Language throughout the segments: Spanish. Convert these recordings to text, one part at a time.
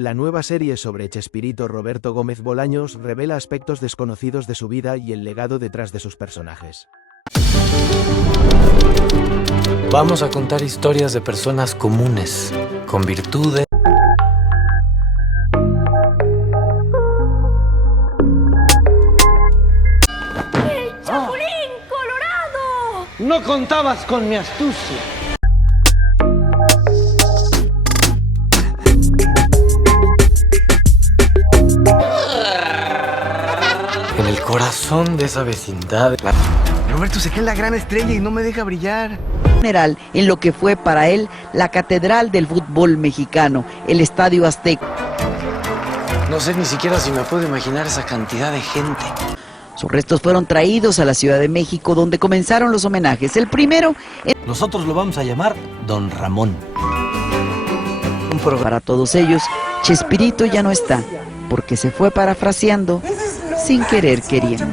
La nueva serie sobre Chespirito Roberto Gómez Bolaños revela aspectos desconocidos de su vida y el legado detrás de sus personajes. Vamos a contar historias de personas comunes, con virtudes. ¡El Chapulín Colorado! No contabas con mi astucia. En el corazón de esa vecindad. Roberto se cree la gran estrella y no me deja brillar. General en lo que fue para él la catedral del fútbol mexicano, el Estadio Azteca. No sé ni siquiera si me puedo imaginar esa cantidad de gente. Sus restos fueron traídos a la Ciudad de México, donde comenzaron los homenajes. El primero... Nosotros lo vamos a llamar Don Ramón. Para todos ellos, Chespirito ya no está, porque se fue parafraseando, sin querer queriendo.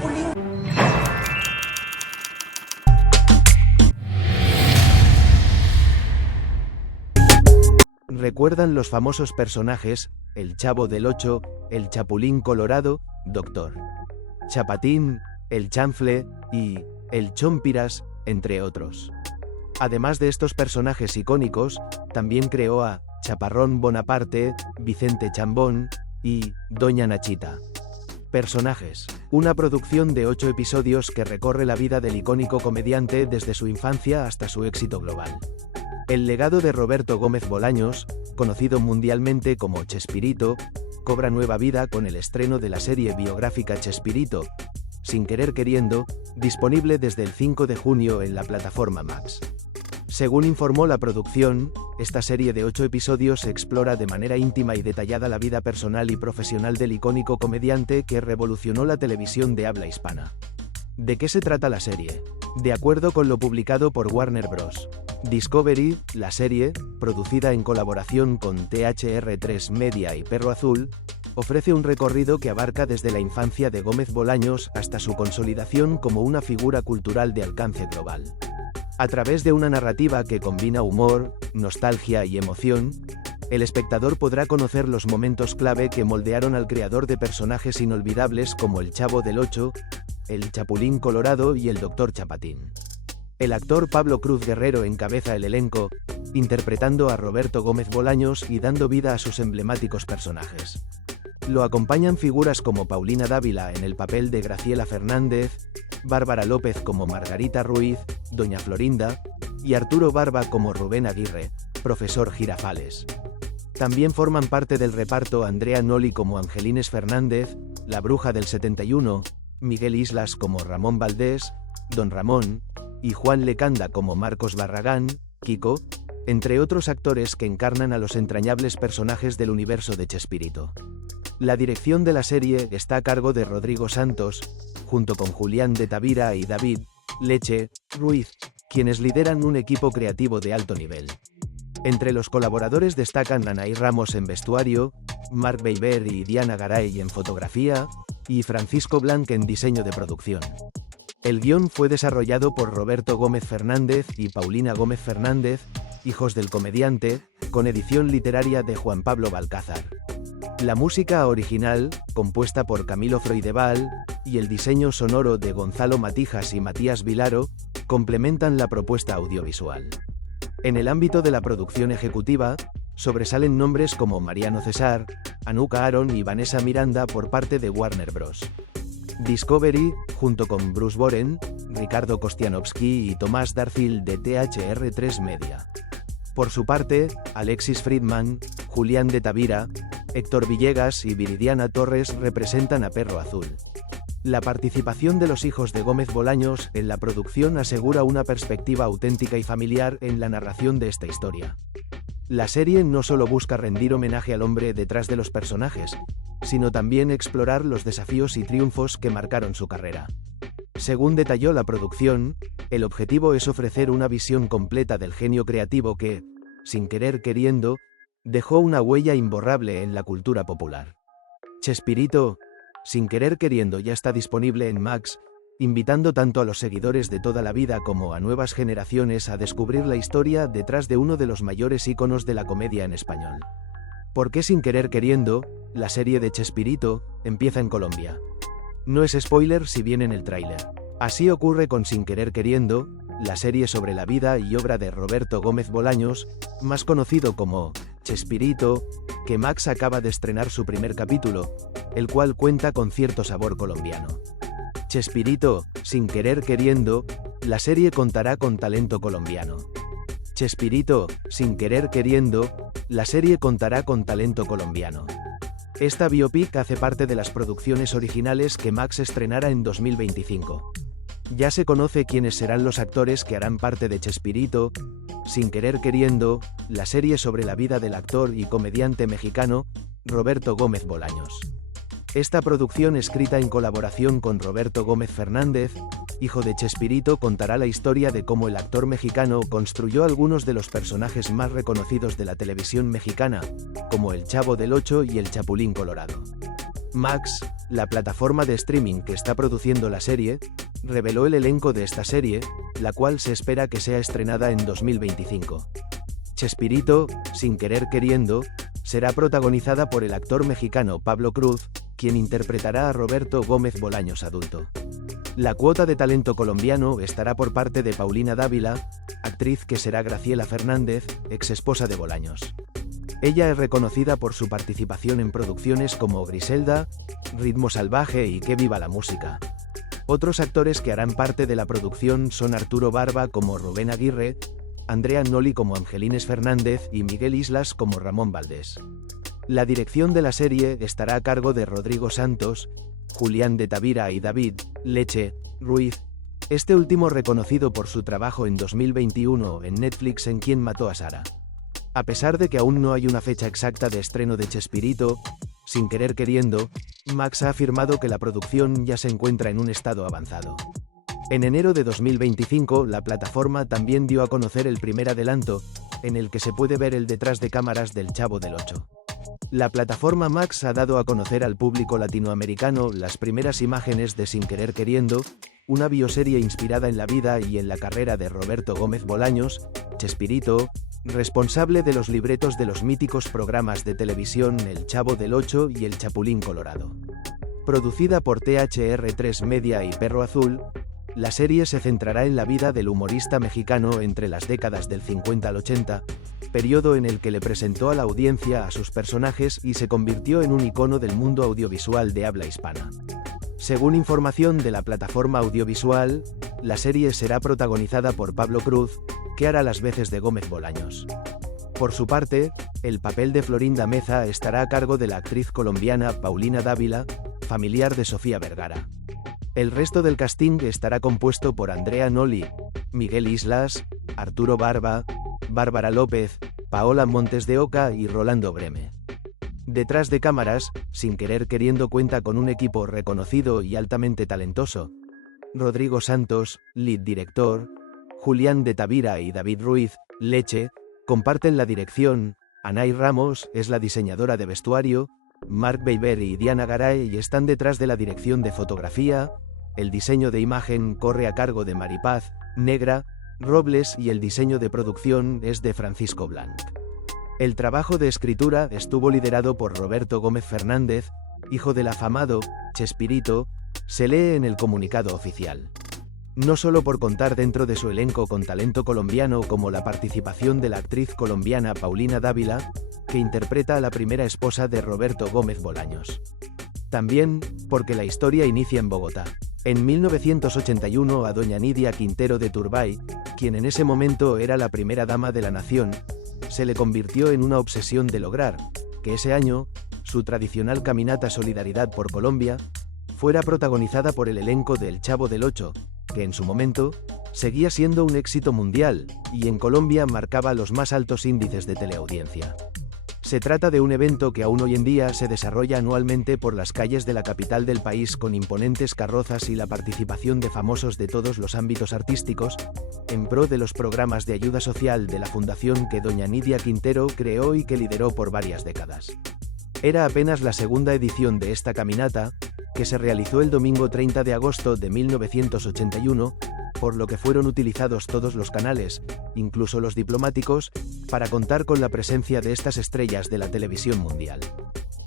¿Recuerdan los famosos personajes, el Chavo del Ocho, el Chapulín Colorado, Dr. Chapatín, el Chanfle y el Chompiras, entre otros? Además de estos personajes icónicos, también creó a Chaparrón Bonaparte, Vicente Chambón y Doña Nachita. Personajes, una producción de 8 episodios que recorre la vida del icónico comediante desde su infancia hasta su éxito global. El legado de Roberto Gómez Bolaños, conocido mundialmente como Chespirito, cobra nueva vida con el estreno de la serie biográfica Chespirito, Sin querer queriendo, disponible desde el 5 de junio en la plataforma Max. Según informó la producción, esta serie de 8 episodios explora de manera íntima y detallada la vida personal y profesional del icónico comediante que revolucionó la televisión de habla hispana. ¿De qué se trata la serie? De acuerdo con lo publicado por Warner Bros. Discovery, la serie, producida en colaboración con THR3 Media y Perro Azul, ofrece un recorrido que abarca desde la infancia de Gómez Bolaños hasta su consolidación como una figura cultural de alcance global. A través de una narrativa que combina humor, nostalgia y emoción, el espectador podrá conocer los momentos clave que moldearon al creador de personajes inolvidables como el Chavo del Ocho, el Chapulín Colorado y el Dr. Chapatín. El actor Pablo Cruz Guerrero encabeza el elenco, interpretando a Roberto Gómez Bolaños y dando vida a sus emblemáticos personajes. Lo acompañan figuras como Paulina Dávila en el papel de Graciela Fernández, Bárbara López como Margarita Ruiz, Doña Florinda, y Arturo Barba como Rubén Aguirre, profesor Girafales. También forman parte del reparto Andrea Noli como Angelines Fernández, la Bruja del 71, Miguel Islas como Ramón Valdés, Don Ramón, y Juan Lecanda como Marcos Barragán, Kiko, entre otros actores que encarnan a los entrañables personajes del universo de Chespirito. La dirección de la serie está a cargo de Rodrigo Santos, junto con Julián de Tavira y David Leche Ruiz, quienes lideran un equipo creativo de alto nivel. Entre los colaboradores destacan Anaí Ramos en vestuario, Marc Beiber y Diana Garay en fotografía, y Francisco Blanc en diseño de producción. El guión fue desarrollado por Roberto Gómez Fernández y Paulina Gómez Fernández, hijos del comediante, con edición literaria de Juan Pablo Balcázar. La música original, compuesta por Camilo Freudeval, y el diseño sonoro de Gonzalo Matijas y Matías Vilaro, complementan la propuesta audiovisual. En el ámbito de la producción ejecutiva, sobresalen nombres como Mariano Cesar, Anuka Aaron y Vanessa Miranda por parte de Warner Bros. Discovery, junto con Bruce Boren, Ricardo Kostianowski y Tomás Darfield de THR3 Media. Por su parte, Alexis Friedman, Julián de Tavira, Héctor Villegas y Viridiana Torres representan a Perro Azul. La participación de los hijos de Gómez Bolaños en la producción asegura una perspectiva auténtica y familiar en la narración de esta historia. La serie no solo busca rendir homenaje al hombre detrás de los personajes, sino también explorar los desafíos y triunfos que marcaron su carrera. Según detalló la producción, el objetivo es ofrecer una visión completa del genio creativo que, sin querer queriendo, dejó una huella imborrable en la cultura popular. Chespirito, Sin querer queriendo ya está disponible en Max, invitando tanto a los seguidores de toda la vida como a nuevas generaciones a descubrir la historia detrás de uno de los mayores íconos de la comedia en español. ¿Por qué Sin Querer Queriendo, la serie de Chespirito, empieza en Colombia? No es spoiler si viene en el tráiler. Así ocurre con Sin Querer Queriendo, la serie sobre la vida y obra de Roberto Gómez Bolaños, más conocido como Chespirito, que Max acaba de estrenar su primer capítulo, el cual cuenta con cierto sabor colombiano. Chespirito, Sin Querer Queriendo, la serie contará con talento colombiano. Chespirito, Sin Querer Queriendo, la serie contará con talento colombiano. Esta biopic hace parte de las producciones originales que Max estrenará en 2025. Ya se conoce quiénes serán los actores que harán parte de Chespirito, Sin Querer Queriendo, la serie sobre la vida del actor y comediante mexicano, Roberto Gómez Bolaños. Esta producción, escrita en colaboración con Roberto Gómez Fernández, hijo de Chespirito, contará la historia de cómo el actor mexicano construyó algunos de los personajes más reconocidos de la televisión mexicana, como El Chavo del Ocho y El Chapulín Colorado. Max, la plataforma de streaming que está produciendo la serie, reveló el elenco de esta serie, la cual se espera que sea estrenada en 2025. Chespirito, Sin Querer Queriendo, será protagonizada por el actor mexicano Pablo Cruz, quien interpretará a Roberto Gómez Bolaños adulto. La cuota de talento colombiano estará por parte de Paulina Dávila, actriz que será Graciela Fernández, ex esposa de Bolaños. Ella es reconocida por su participación en producciones como Griselda, Ritmo Salvaje y Que Viva la Música. Otros actores que harán parte de la producción son Arturo Barba como Rubén Aguirre, Andrea Noli como Angelines Fernández y Miguel Islas como Ramón Valdés. La dirección de la serie estará a cargo de Rodrigo Santos, Julián de Tavira y David Leche Ruiz, este último reconocido por su trabajo en 2021 en Netflix en Quién mató a Sara. A pesar de que aún no hay una fecha exacta de estreno de Chespirito, Sin Querer Queriendo, Max ha afirmado que la producción ya se encuentra en un estado avanzado. En enero de 2025, la plataforma también dio a conocer el primer adelanto, en el que se puede ver el detrás de cámaras del Chavo del Ocho. La plataforma Max ha dado a conocer al público latinoamericano las primeras imágenes de Sin Querer Queriendo, una bioserie inspirada en la vida y en la carrera de Roberto Gómez Bolaños, Chespirito, responsable de los libretos de los míticos programas de televisión El Chavo del Ocho y El Chapulín Colorado. Producida por THR3 Media y Perro Azul, la serie se centrará en la vida del humorista mexicano entre las décadas del 50 al 80, periodo en el que le presentó a la audiencia a sus personajes y se convirtió en un icono del mundo audiovisual de habla hispana. Según información de la plataforma audiovisual, la serie será protagonizada por Pablo Cruz, que hará las veces de Gómez Bolaños. Por su parte, el papel de Florinda Meza estará a cargo de la actriz colombiana Paulina Dávila, familiar de Sofía Vergara. El resto del casting estará compuesto por Andrea Noli, Miguel Islas, Arturo Barba, Bárbara López, Paola Montes de Oca y Rolando Breme. Detrás de cámaras, Sin Querer Queriendo cuenta con un equipo reconocido y altamente talentoso. Rodrigo Santos, lead director, Julián de Tavira y David Ruiz, Leche, comparten la dirección, Anay Ramos es la diseñadora de vestuario, Mark Beiber y Diana Garay están detrás de la dirección de fotografía, el diseño de imagen corre a cargo de Maripaz Negra Robles y el diseño de producción es de Francisco Blanc. El trabajo de escritura estuvo liderado por Roberto Gómez Fernández, hijo del afamado Chespirito, se lee en el comunicado oficial. No solo por contar dentro de su elenco con talento colombiano como la participación de la actriz colombiana Paulina Dávila, que interpreta a la primera esposa de Roberto Gómez Bolaños. También, porque la historia inicia en Bogotá. En 1981 a doña Nidia Quintero de Turbay, quien en ese momento era la primera dama de la nación, se le convirtió en una obsesión de lograr, que ese año, su tradicional caminata Solidaridad por Colombia, fuera protagonizada por el elenco de El Chavo del Ocho, que en su momento, seguía siendo un éxito mundial, y en Colombia marcaba los más altos índices de teleaudiencia. Se trata de un evento que aún hoy en día se desarrolla anualmente por las calles de la capital del país con imponentes carrozas y la participación de famosos de todos los ámbitos artísticos, en pro de los programas de ayuda social de la fundación que doña Nidia Quintero creó y que lideró por varias décadas. Era apenas la segunda edición de esta caminata, que se realizó el domingo 30 de agosto de 1981, por lo que fueron utilizados todos los canales, incluso los diplomáticos, para contar con la presencia de estas estrellas de la televisión mundial.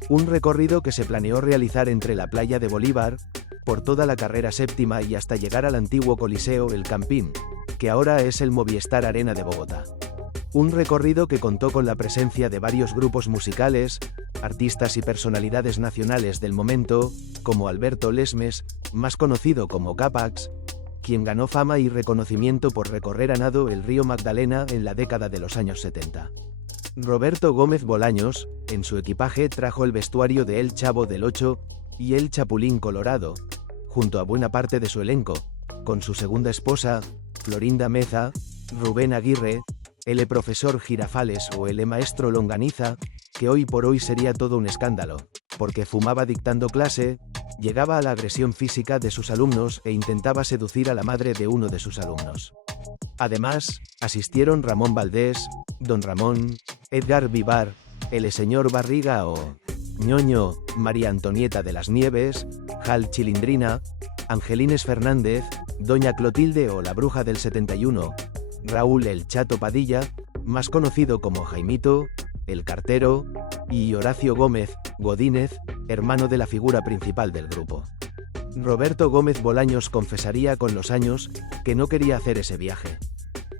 Un recorrido que se planeó realizar entre la playa de Bolívar, por toda la carrera séptima y hasta llegar al antiguo Coliseo El Campín, que ahora es el Movistar Arena de Bogotá. Un recorrido que contó con la presencia de varios grupos musicales, artistas y personalidades nacionales del momento, como Alberto Lesmes, más conocido como Capax, quien ganó fama y reconocimiento por recorrer a nado el río Magdalena en la década de los años 70. Roberto Gómez Bolaños, en su equipaje trajo el vestuario de El Chavo del Ocho y El Chapulín Colorado, junto a buena parte de su elenco, con su segunda esposa, Florinda Meza, Rubén Aguirre, el profesor Girafales o el maestro Longaniza, que hoy por hoy sería todo un escándalo, porque fumaba dictando clase, llegaba a la agresión física de sus alumnos e intentaba seducir a la madre de uno de sus alumnos. Además, asistieron Ramón Valdés, Don Ramón, Edgar Vivar, el señor Barriga o Ñoño, María Antonieta de las Nieves, Jal Chilindrina, Angelines Fernández, Doña Clotilde o la Bruja del 71, Raúl El Chato Padilla, más conocido como Jaimito, El Cartero, y Horacio Gómez, Godínez, hermano de la figura principal del grupo. Roberto Gómez Bolaños confesaría con los años que no quería hacer ese viaje.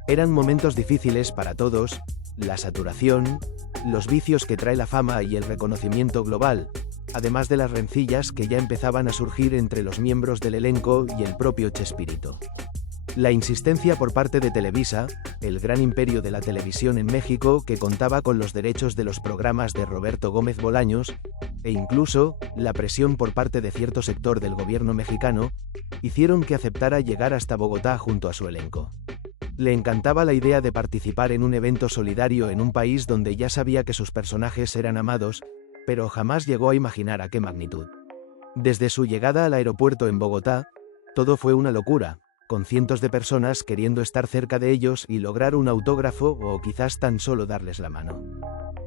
Eran momentos difíciles para todos, la saturación, los vicios que trae la fama y el reconocimiento global, además de las rencillas que ya empezaban a surgir entre los miembros del elenco y el propio Chespirito. La insistencia por parte de Televisa, el gran imperio de la televisión en México que contaba con los derechos de los programas de Roberto Gómez Bolaños, e incluso la presión por parte de cierto sector del gobierno mexicano, hicieron que aceptara llegar hasta Bogotá junto a su elenco. Le encantaba la idea de participar en un evento solidario en un país donde ya sabía que sus personajes eran amados, pero jamás llegó a imaginar a qué magnitud. Desde su llegada al aeropuerto en Bogotá, todo fue una locura, con cientos de personas queriendo estar cerca de ellos y lograr un autógrafo o quizás tan solo darles la mano.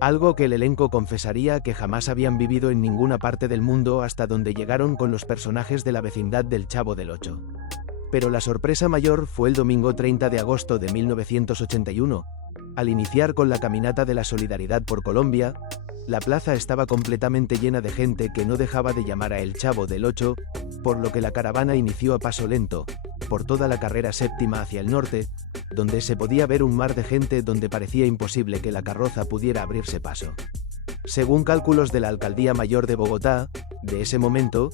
Algo que el elenco confesaría que jamás habían vivido en ninguna parte del mundo hasta donde llegaron con los personajes de la vecindad del Chavo del Ocho. Pero la sorpresa mayor fue el domingo 30 de agosto de 1981, al iniciar con la Caminata de la Solidaridad por Colombia. La plaza estaba completamente llena de gente que no dejaba de llamar a El Chavo del Ocho, por lo que la caravana inició a paso lento, por toda la carrera séptima hacia el norte, donde se podía ver un mar de gente donde parecía imposible que la carroza pudiera abrirse paso. Según cálculos de la Alcaldía Mayor de Bogotá, de ese momento,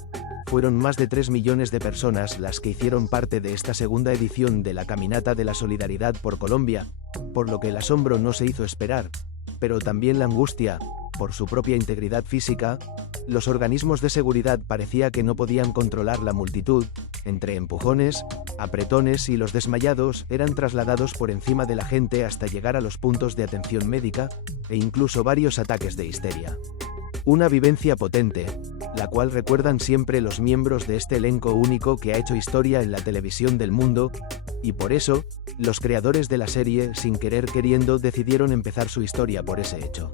fueron más de 3 millones de personas las que hicieron parte de esta segunda edición de la Caminata de la Solidaridad por Colombia, por lo que el asombro no se hizo esperar, pero también la angustia, por su propia integridad física. Los organismos de seguridad parecía que no podían controlar la multitud, entre empujones, apretones y los desmayados eran trasladados por encima de la gente hasta llegar a los puntos de atención médica, e incluso varios ataques de histeria. Una vivencia potente, la cual recuerdan siempre los miembros de este elenco único que ha hecho historia en la televisión del mundo, y por eso, los creadores de la serie, sin querer queriendo, decidieron empezar su historia por ese hecho.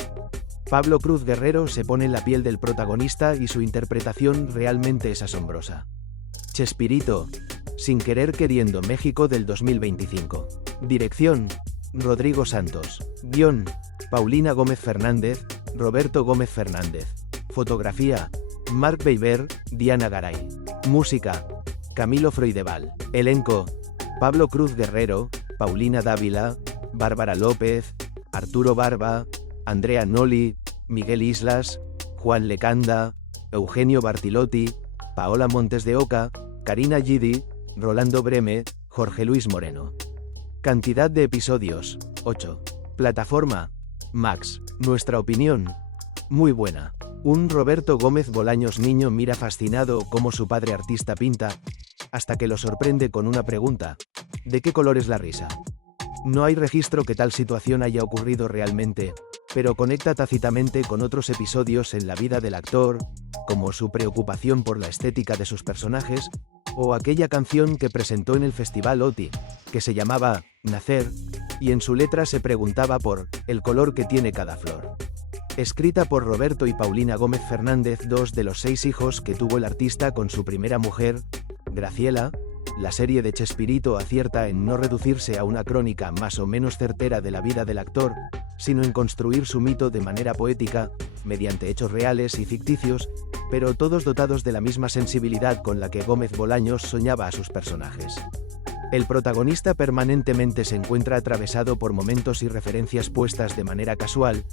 Pablo Cruz Guerrero se pone en la piel del protagonista y su interpretación realmente es asombrosa. Chespirito, Sin querer queriendo, México del 2025. Dirección, Rodrigo Santos. Guión, Paulina Gómez Fernández, Roberto Gómez Fernández. Fotografía, Marc Beiber, Diana Garay. Música, Camilo Freudeval. Elenco, Pablo Cruz Guerrero, Paulina Dávila, Bárbara López, Arturo Barba, Andrea Noli, Miguel Islas, Juan Lecanda, Eugenio Bartilotti, Paola Montes de Oca, Karina Gidi, Rolando Breme, Jorge Luis Moreno. Cantidad de episodios, 8. Plataforma, Max. Nuestra opinión, muy buena. Un Roberto Gómez Bolaños niño mira fascinado cómo su padre artista pinta, hasta que lo sorprende con una pregunta: ¿de qué color es la risa? No hay registro que tal situación haya ocurrido realmente, pero conecta tácitamente con otros episodios en la vida del actor, como su preocupación por la estética de sus personajes, o aquella canción que presentó en el Festival OTI, que se llamaba Nacer, y en su letra se preguntaba por el color que tiene cada flor. Escrita por Roberto y Paulina Gómez Fernández, 2 de los 6 hijos que tuvo el artista con su primera mujer, Graciela, la serie de Chespirito acierta en no reducirse a una crónica más o menos certera de la vida del actor, sino en construir su mito de manera poética, mediante hechos reales y ficticios, pero todos dotados de la misma sensibilidad con la que Gómez Bolaños soñaba a sus personajes. El protagonista permanentemente se encuentra atravesado por momentos y referencias puestas de manera casual,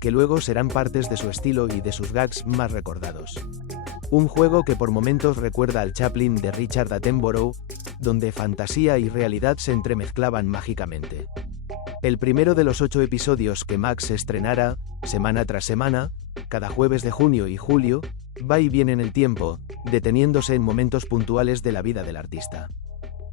que luego serán partes de su estilo y de sus gags más recordados. Un juego que por momentos recuerda al Chaplin de Richard Attenborough, donde fantasía y realidad se entremezclaban mágicamente. El primero de los 8 episodios que Max estrenará, semana tras semana, cada jueves de junio y julio, va y viene en el tiempo, deteniéndose en momentos puntuales de la vida del artista.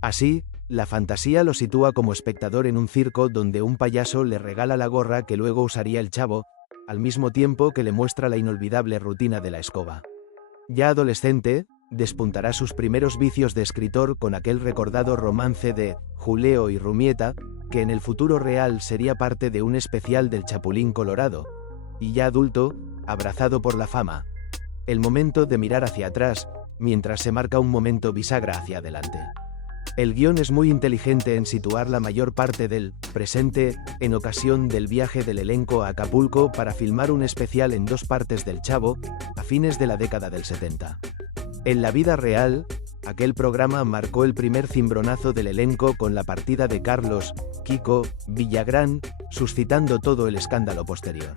Así, la fantasía lo sitúa como espectador en un circo donde un payaso le regala la gorra que luego usaría el Chavo, al mismo tiempo que le muestra la inolvidable rutina de la escoba. Ya adolescente, despuntará sus primeros vicios de escritor con aquel recordado romance de Julio y Rumieta, que en el futuro real sería parte de un especial del Chapulín Colorado, y ya adulto, abrazado por la fama. El momento de mirar hacia atrás, mientras se marca un momento bisagra hacia adelante. El guión es muy inteligente en situar la mayor parte del presente en ocasión del viaje del elenco a Acapulco para filmar un especial en 2 partes del Chavo, a fines de la década del 70. En la vida real, aquel programa marcó el primer cimbronazo del elenco con la partida de Carlos Kiko Villagrán, suscitando todo el escándalo posterior.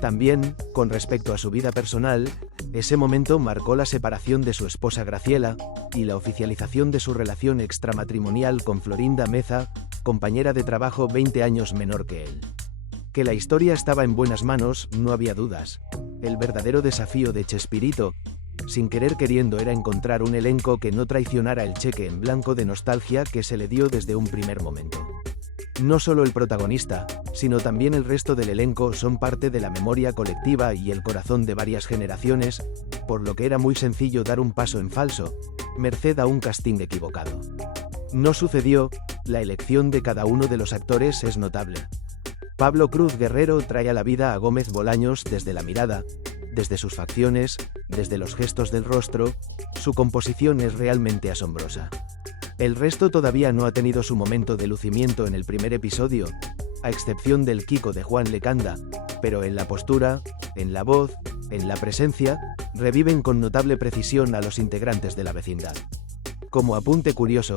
También, con respecto a su vida personal, ese momento marcó la separación de su esposa Graciela, y la oficialización de su relación extramatrimonial con Florinda Meza, compañera de trabajo 20 años menor que él. Que la historia estaba en buenas manos, no había dudas. El verdadero desafío de Chespirito, sin querer queriendo, era encontrar un elenco que no traicionara el cheque en blanco de nostalgia que se le dio desde un primer momento. No solo el protagonista, sino también el resto del elenco son parte de la memoria colectiva y el corazón de varias generaciones, por lo que era muy sencillo dar un paso en falso, merced a un casting equivocado. No sucedió, la elección de cada uno de los actores es notable. Pablo Cruz Guerrero trae a la vida a Gómez Bolaños desde la mirada, desde sus facciones, desde los gestos del rostro, su composición es realmente asombrosa. El resto todavía no ha tenido su momento de lucimiento en el primer episodio, a excepción del Kiko de Juan Lecanda, pero en la postura, en la voz, en la presencia, reviven con notable precisión a los integrantes de la vecindad. Como apunte curioso,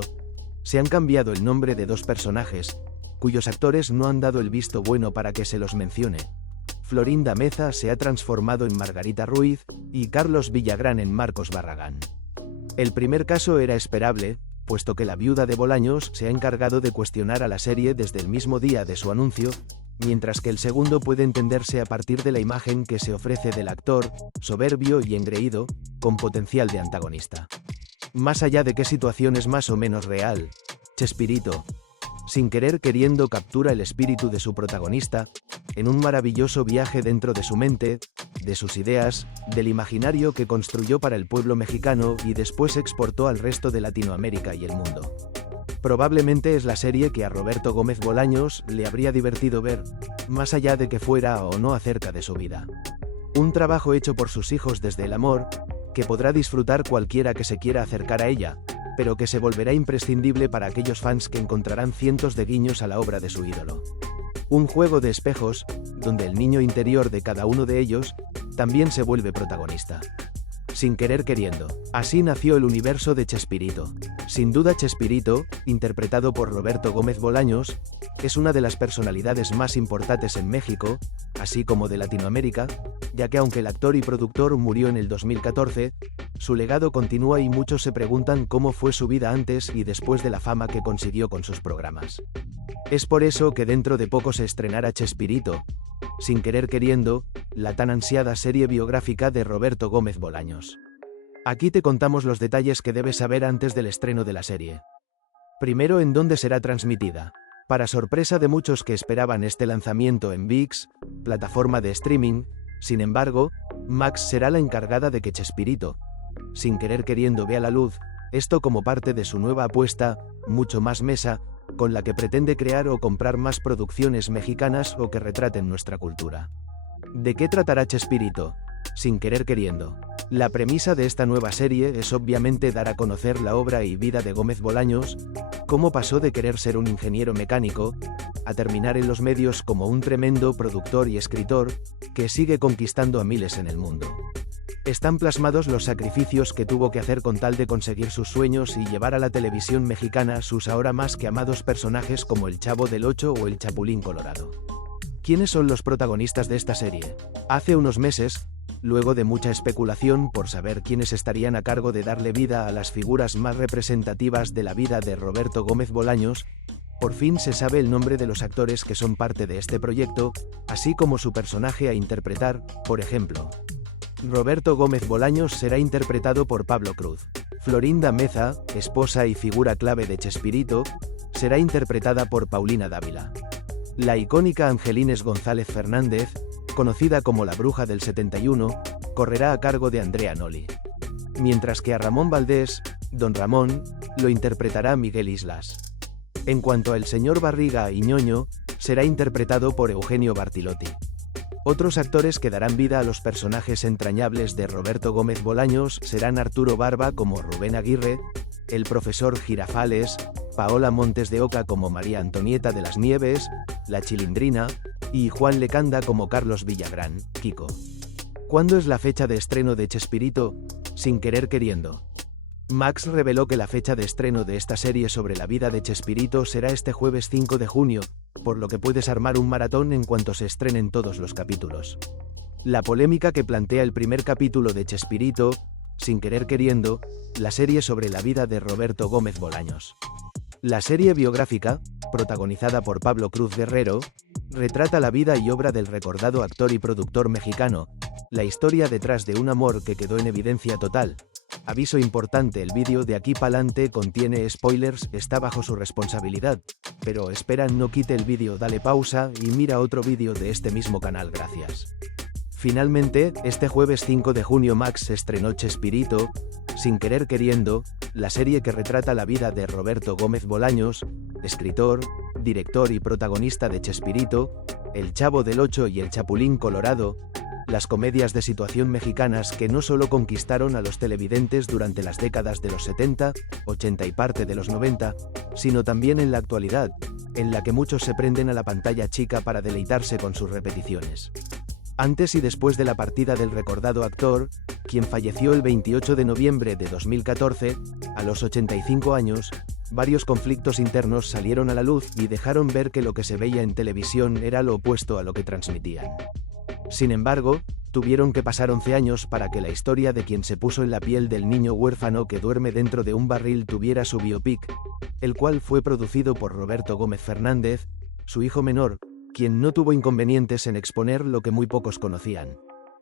se han cambiado el nombre de 2 personajes, cuyos actores no han dado el visto bueno para que se los mencione. Florinda Meza se ha transformado en Margarita Ruiz, y Carlos Villagrán en Marcos Barragán. El primer caso era esperable, puesto que la viuda de Bolaños se ha encargado de cuestionar a la serie desde el mismo día de su anuncio, mientras que el segundo puede entenderse a partir de la imagen que se ofrece del actor, soberbio y engreído, con potencial de antagonista. Más allá de qué situación es más o menos real, Chespirito, sin querer queriendo, captura el espíritu de su protagonista, en un maravilloso viaje dentro de su mente, de sus ideas, del imaginario que construyó para el pueblo mexicano y después exportó al resto de Latinoamérica y el mundo. Probablemente es la serie que a Roberto Gómez Bolaños le habría divertido ver, más allá de que fuera o no acerca de su vida. Un trabajo hecho por sus hijos desde el amor, que podrá disfrutar cualquiera que se quiera acercar a ella, pero que se volverá imprescindible para aquellos fans que encontrarán cientos de guiños a la obra de su ídolo. Un juego de espejos, donde el niño interior de cada uno de ellos también se vuelve protagonista. Sin querer queriendo, así nació el universo de Chespirito. Sin duda Chespirito, interpretado por Roberto Gómez Bolaños, es una de las personalidades más importantes en México, así como de Latinoamérica, ya que aunque el actor y productor murió en el 2014, su legado continúa y muchos se preguntan cómo fue su vida antes y después de la fama que consiguió con sus programas. Es por eso que dentro de poco se estrenará Chespirito, sin querer queriendo, la tan ansiada serie biográfica de Roberto Gómez Bolaños. Aquí te contamos los detalles que debes saber antes del estreno de la serie. Primero, en dónde será transmitida. Para sorpresa de muchos que esperaban este lanzamiento en ViX, plataforma de streaming, sin embargo, Max será la encargada de que Chespirito, sin querer queriendo, vea la luz, esto como parte de su nueva apuesta, Mucho Más Mesa, con la que pretende crear o comprar más producciones mexicanas o que retraten nuestra cultura. ¿De qué tratará Chespirito? Sin querer queriendo. La premisa de esta nueva serie es obviamente dar a conocer la obra y vida de Gómez Bolaños, cómo pasó de querer ser un ingeniero mecánico, a terminar en los medios como un tremendo productor y escritor, que sigue conquistando a miles en el mundo. Están plasmados los sacrificios que tuvo que hacer con tal de conseguir sus sueños y llevar a la televisión mexicana sus ahora más que amados personajes como el Chavo del Ocho o el Chapulín Colorado. ¿Quiénes son los protagonistas de esta serie? Hace unos meses, luego de mucha especulación por saber quiénes estarían a cargo de darle vida a las figuras más representativas de la vida de Roberto Gómez Bolaños, por fin se sabe el nombre de los actores que son parte de este proyecto, así como su personaje a interpretar. Por ejemplo, Roberto Gómez Bolaños será interpretado por Pablo Cruz. Florinda Meza, esposa y figura clave de Chespirito, será interpretada por Paulina Dávila. La icónica Angelines González Fernández, conocida como la Bruja del 71, correrá a cargo de Andrea Noli. Mientras que a Ramón Valdés, Don Ramón, lo interpretará Miguel Islas. En cuanto a El Señor Barriga y Ñoño, será interpretado por Eugenio Bartilotti. Otros actores que darán vida a los personajes entrañables de Roberto Gómez Bolaños serán Arturo Barba como Rubén Aguirre, el profesor Girafales, Paola Montes de Oca como María Antonieta de las Nieves, la Chilindrina, y Juan Lecanda como Carlos Villagrán, Kiko. ¿Cuándo es la fecha de estreno de Chespirito? Sin querer queriendo. Max reveló que la fecha de estreno de esta serie sobre la vida de Chespirito será este jueves 5 de junio, por lo que puedes armar un maratón en cuanto se estrenen todos los capítulos. La polémica que plantea el primer capítulo de Chespirito, Sin querer queriendo, la serie sobre la vida de Roberto Gómez Bolaños. La serie biográfica, protagonizada por Pablo Cruz Guerrero, retrata la vida y obra del recordado actor y productor mexicano, la historia detrás de un amor que quedó en evidencia total. Aviso importante: el vídeo de aquí pa'lante contiene spoilers, está bajo su responsabilidad, pero espera, no quite el vídeo, dale pausa y mira otro vídeo de este mismo canal, gracias. Finalmente, este jueves 5 de junio Max estrenó Chespirito, Sin querer queriendo, la serie que retrata la vida de Roberto Gómez Bolaños, escritor, director y protagonista de Chespirito, El Chavo del Ocho y El Chapulín Colorado, las comedias de situación mexicanas que no solo conquistaron a los televidentes durante las décadas de los 70, 80 y parte de los 90, sino también en la actualidad, en la que muchos se prenden a la pantalla chica para deleitarse con sus repeticiones. Antes y después de la partida del recordado actor, quien falleció el 28 de noviembre de 2014, a los 85 años, varios conflictos internos salieron a la luz y dejaron ver que lo que se veía en televisión era lo opuesto a lo que transmitían. Sin embargo, tuvieron que pasar 11 años para que la historia de quien se puso en la piel del niño huérfano que duerme dentro de un barril tuviera su biopic, el cual fue producido por Roberto Gómez Fernández, su hijo menor, quien no tuvo inconvenientes en exponer lo que muy pocos conocían: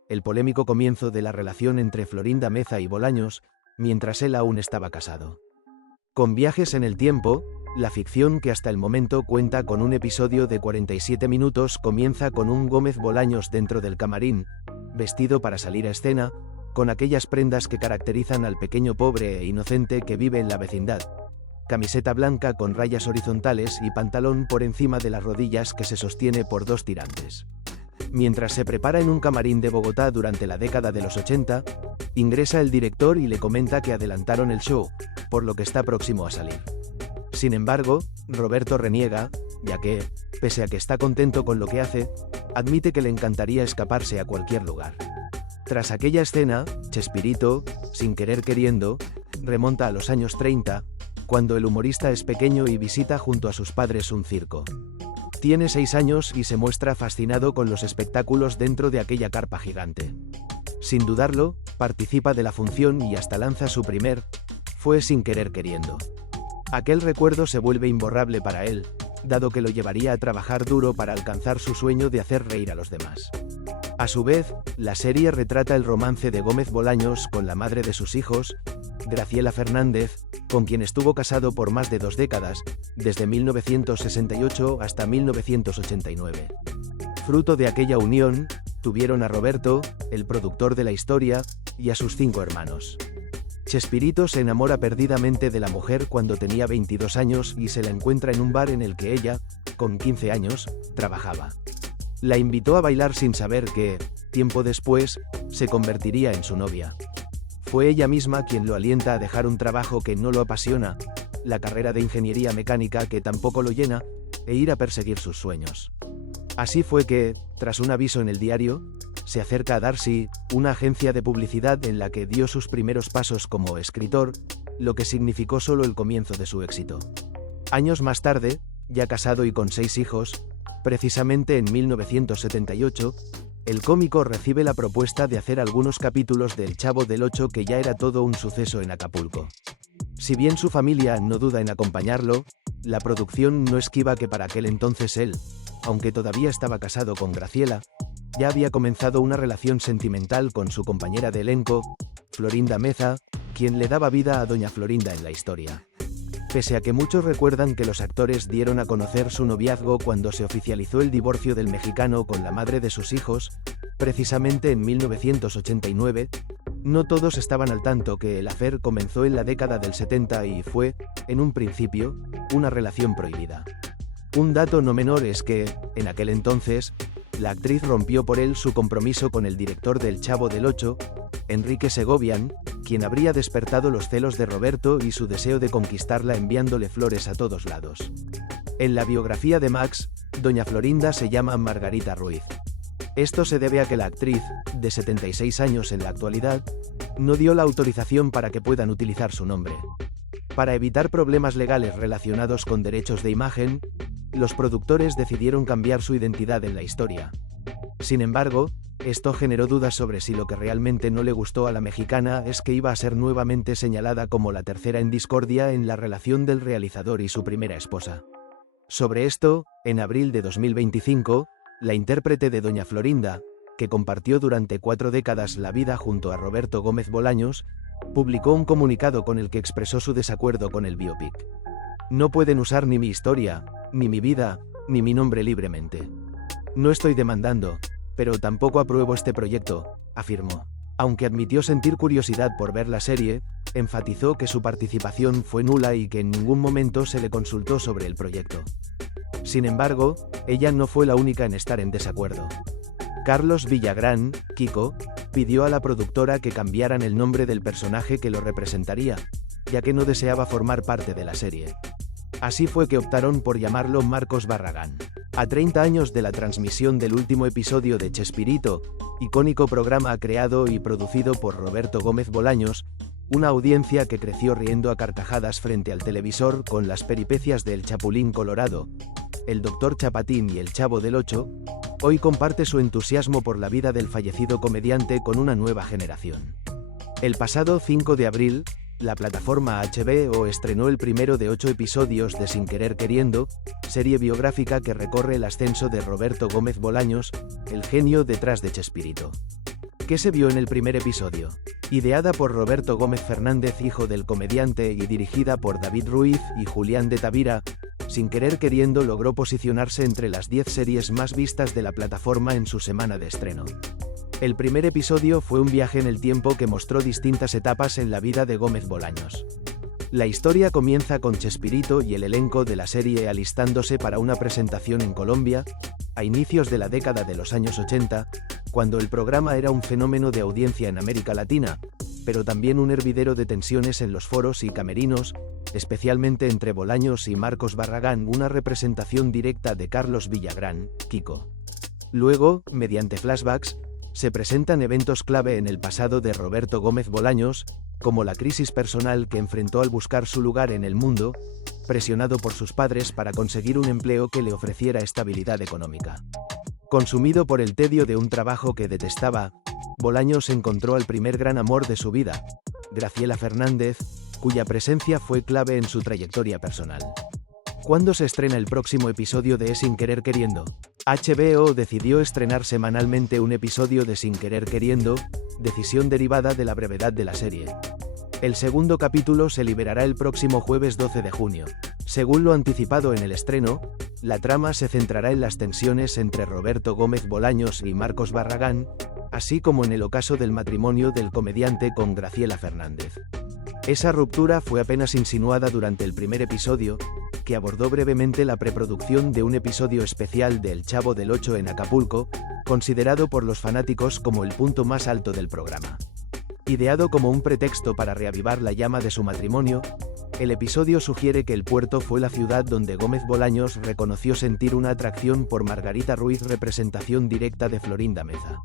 el polémico comienzo de la relación entre Florinda Meza y Bolaños, mientras él aún estaba casado. Con Viajes en el Tiempo, la ficción que hasta el momento cuenta con un episodio de 47 minutos comienza con un Gómez Bolaños dentro del camarín, vestido para salir a escena, con aquellas prendas que caracterizan al pequeño pobre e inocente que vive en la vecindad: camiseta blanca con rayas horizontales y pantalón por encima de las rodillas que se sostiene por dos tirantes. Mientras se prepara en un camarín de Bogotá durante la década de los 80, ingresa el director y le comenta que adelantaron el show, por lo que está próximo a salir. Sin embargo, Roberto reniega, ya que, pese a que está contento con lo que hace, admite que le encantaría escaparse a cualquier lugar. Tras aquella escena, Chespirito, Sin querer queriendo, remonta a los años 30, cuando el humorista es pequeño y visita junto a sus padres un circo. Tiene 6 años y se muestra fascinado con los espectáculos dentro de aquella carpa gigante. Sin dudarlo, participa de la función y hasta lanza su primer "Fue sin querer queriendo". Aquel recuerdo se vuelve imborrable para él, dado que lo llevaría a trabajar duro para alcanzar su sueño de hacer reír a los demás. A su vez, la serie retrata el romance de Gómez Bolaños con la madre de sus hijos, Graciela Fernández, con quien estuvo casado por más de 2 décadas, desde 1968 hasta 1989. Fruto de aquella unión, tuvieron a Roberto, el productor de la historia, y a sus 5 hermanos. Chespirito se enamora perdidamente de la mujer cuando tenía 22 años y se la encuentra en un bar en el que ella, con 15 años, trabajaba. La invitó a bailar sin saber que, tiempo después, se convertiría en su novia. Fue ella misma quien lo alienta a dejar un trabajo que no lo apasiona, la carrera de ingeniería mecánica que tampoco lo llena, e ir a perseguir sus sueños. Así fue que, tras un aviso en el diario, se acerca a Darcy, una agencia de publicidad en la que dio sus primeros pasos como escritor, lo que significó solo el comienzo de su éxito. Años más tarde, ya casado y con 6 hijos, precisamente en 1978, el cómico recibe la propuesta de hacer algunos capítulos del Chavo del Ocho, que ya era todo un suceso en Acapulco. Si bien su familia no duda en acompañarlo, la producción no esquiva que para aquel entonces él, aunque todavía estaba casado con Graciela, ya había comenzado una relación sentimental con su compañera de elenco, Florinda Meza, quien le daba vida a Doña Florinda en la historia. Pese a que muchos recuerdan que los actores dieron a conocer su noviazgo cuando se oficializó el divorcio del mexicano con la madre de sus hijos, precisamente en 1989, no todos estaban al tanto que el affair comenzó en la década del 70 y fue, en un principio, una relación prohibida. Un dato no menor es que, en aquel entonces, la actriz rompió por él su compromiso con el director del Chavo del Ocho, Enrique Segovian, quien habría despertado los celos de Roberto y su deseo de conquistarla enviándole flores a todos lados. En la biografía de Max, Doña Florinda se llama Margarita Ruiz. Esto se debe a que la actriz, de 76 años en la actualidad, no dio la autorización para que puedan utilizar su nombre. Para evitar problemas legales relacionados con derechos de imagen, los productores decidieron cambiar su identidad en la historia. Sin embargo, esto generó dudas sobre si lo que realmente no le gustó a la mexicana es que iba a ser nuevamente señalada como la tercera en discordia en la relación del realizador y su primera esposa. Sobre esto, en abril de 2025, la intérprete de Doña Florinda, que compartió durante 4 décadas la vida junto a Roberto Gómez Bolaños, publicó un comunicado con el que expresó su desacuerdo con el biopic. No pueden usar ni mi historia, ni mi vida, ni mi nombre libremente. No estoy demandando, pero tampoco apruebo este proyecto, afirmó. Aunque admitió sentir curiosidad por ver la serie, enfatizó que su participación fue nula y que en ningún momento se le consultó sobre el proyecto. Sin embargo, ella no fue la única en estar en desacuerdo. Carlos Villagrán, Kiko, pidió a la productora que cambiaran el nombre del personaje que lo representaría, ya que no deseaba formar parte de la serie. Así fue que optaron por llamarlo Marcos Barragán. A 30 años de la transmisión del último episodio de Chespirito, icónico programa creado y producido por Roberto Gómez Bolaños, una audiencia que creció riendo a carcajadas frente al televisor con las peripecias del Chapulín Colorado, el Dr. Chapatín y el Chavo del Ocho, hoy comparte su entusiasmo por la vida del fallecido comediante con una nueva generación. El pasado 5 de abril, la plataforma HBO estrenó el primero de 8 episodios de Sin Querer Queriendo, serie biográfica que recorre el ascenso de Roberto Gómez Bolaños, el genio detrás de Chespirito. ¿Qué se vio en el primer episodio? Ideada por Roberto Gómez Fernández, hijo del comediante, y dirigida por David Ruiz y Julián de Tavira, Sin Querer Queriendo logró posicionarse entre las 10 series más vistas de la plataforma en su semana de estreno. El primer episodio fue un viaje en el tiempo que mostró distintas etapas en la vida de Gómez Bolaños. La historia comienza con Chespirito y el elenco de la serie alistándose para una presentación en Colombia, a inicios de la década de los años 80, cuando el programa era un fenómeno de audiencia en América Latina, pero también un hervidero de tensiones en los foros y camerinos, especialmente entre Bolaños y Marcos Barragán, una representación directa de Carlos Villagrán, Kiko. Luego, mediante flashbacks, se presentan eventos clave en el pasado de Roberto Gómez Bolaños, como la crisis personal que enfrentó al buscar su lugar en el mundo, presionado por sus padres para conseguir un empleo que le ofreciera estabilidad económica. Consumido por el tedio de un trabajo que detestaba, Bolaños encontró al primer gran amor de su vida, Graciela Fernández, cuya presencia fue clave en su trayectoria personal. ¿Cuándo se estrena el próximo episodio de Sin Querer Queriendo? HBO decidió estrenar semanalmente un episodio de Sin Querer Queriendo, decisión derivada de la brevedad de la serie. El segundo capítulo se liberará el próximo jueves 12 de junio. Según lo anticipado en el estreno, la trama se centrará en las tensiones entre Roberto Gómez Bolaños y Marcos Barragán, así como en el ocaso del matrimonio del comediante con Graciela Fernández. Esa ruptura fue apenas insinuada durante el primer episodio, que abordó brevemente la preproducción de un episodio especial de El Chavo del Ocho en Acapulco, considerado por los fanáticos como el punto más alto del programa. Ideado como un pretexto para reavivar la llama de su matrimonio, el episodio sugiere que el puerto fue la ciudad donde Gómez Bolaños reconoció sentir una atracción por Margarita Ruiz, representación directa de Florinda Meza.